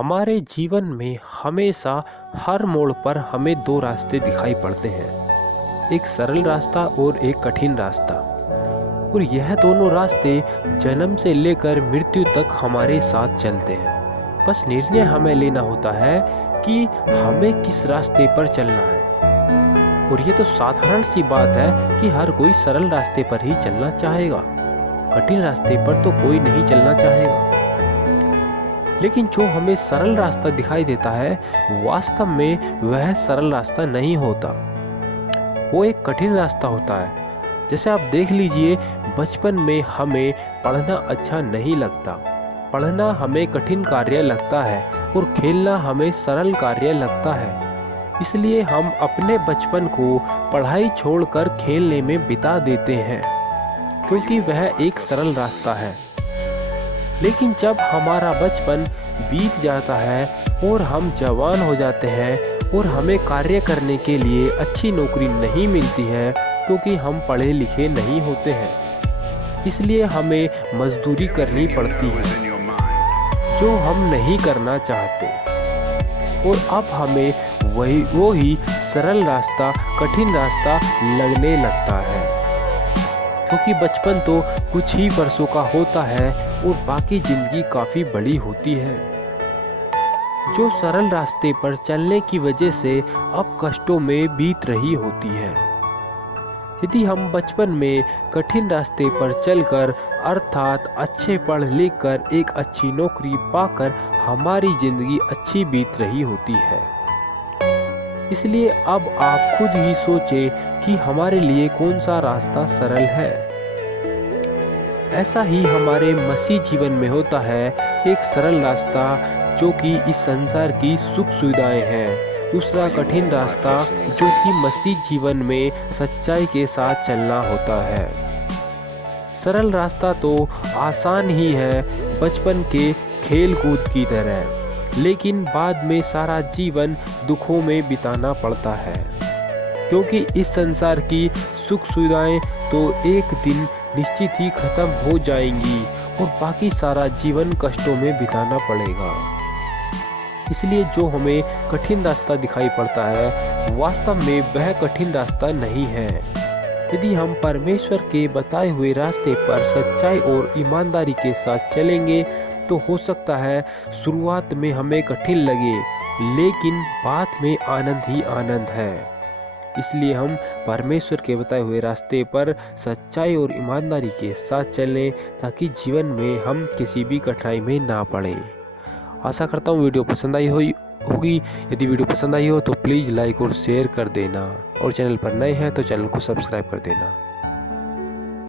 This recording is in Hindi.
हमारे जीवन में हमेशा हर मोड़ पर हमें दो रास्ते दिखाई पड़ते हैं, एक सरल रास्ता और एक कठिन रास्ता। और यह दोनों रास्ते जन्म से लेकर मृत्यु तक हमारे साथ चलते हैं। बस निर्णय हमें लेना होता है कि हमें किस रास्ते पर चलना है। और ये तो साधारण सी बात है कि हर कोई सरल रास्ते पर ही चलना चाहेगा, कठिन रास्ते पर तो कोई नहीं चलना चाहेगा। लेकिन जो हमें सरल रास्ता दिखाई देता है, वास्तव में वह सरल रास्ता नहीं होता, वो एक कठिन रास्ता होता है। जैसे आप देख लीजिए, बचपन में हमें पढ़ना अच्छा नहीं लगता, पढ़ना हमें कठिन कार्य लगता है और खेलना हमें सरल कार्य लगता है। इसलिए हम अपने बचपन को पढ़ाई छोड़कर खेलने में बिता देते हैं, क्योंकि वह एक सरल रास्ता है। लेकिन जब हमारा बचपन बीत जाता है और हम जवान हो जाते हैं और हमें कार्य करने के लिए अच्छी नौकरी नहीं मिलती है, क्योंकि हम पढ़े लिखे नहीं होते हैं, इसलिए हमें मजदूरी करनी पड़ती है जो हम नहीं करना चाहते। और अब हमें वो ही सरल रास्ता कठिन रास्ता लगने लगता है, क्योंकि बचपन तो कुछ ही वर्षों का होता है और बाकी जिंदगी काफ़ी बड़ी होती है, जो सरल रास्ते पर चलने की वजह से अब कष्टों में बीत रही होती है। यदि हम बचपन में कठिन रास्ते पर चलकर अर्थात अच्छे पढ़ लिख कर एक अच्छी नौकरी पाकर हमारी जिंदगी अच्छी बीत रही होती है। इसलिए अब आप खुद ही सोचें कि हमारे लिए कौन सा रास्ता सरल है। ऐसा ही हमारे मसीह जीवन में होता है, एक सरल रास्ता जो कि इस संसार की सुख सुविधाएं हैं, दूसरा कठिन रास्ता जो कि मसीह जीवन में सच्चाई के साथ चलना होता है। सरल रास्ता तो आसान ही है, बचपन के खेल कूद की तरह, लेकिन बाद में सारा जीवन दुखों में बिताना पड़ता है, क्योंकि इस संसार की सुख सुविधाएं तो एक दिन निश्चित ही खत्म हो जाएंगी और बाकी सारा जीवन कष्टों में बिताना पड़ेगा। इसलिए जो हमें कठिन रास्ता दिखाई पड़ता है, वास्तव में वह कठिन रास्ता नहीं है। यदि हम परमेश्वर के बताए हुए रास्ते पर सच्चाई और ईमानदारी के साथ चलेंगे तो हो सकता है शुरुआत में हमें कठिन लगे, लेकिन बाद में आनंद ही आनंद है। इसलिए हम परमेश्वर के बताए हुए रास्ते पर सच्चाई और ईमानदारी के साथ चलें, ताकि जीवन में हम किसी भी कठिनाई में ना पड़े। आशा करता हूँ वीडियो पसंद आई होगी। यदि वीडियो पसंद आई हो तो प्लीज़ लाइक और शेयर कर देना, और चैनल पर नए हैं तो चैनल को सब्सक्राइब कर देना।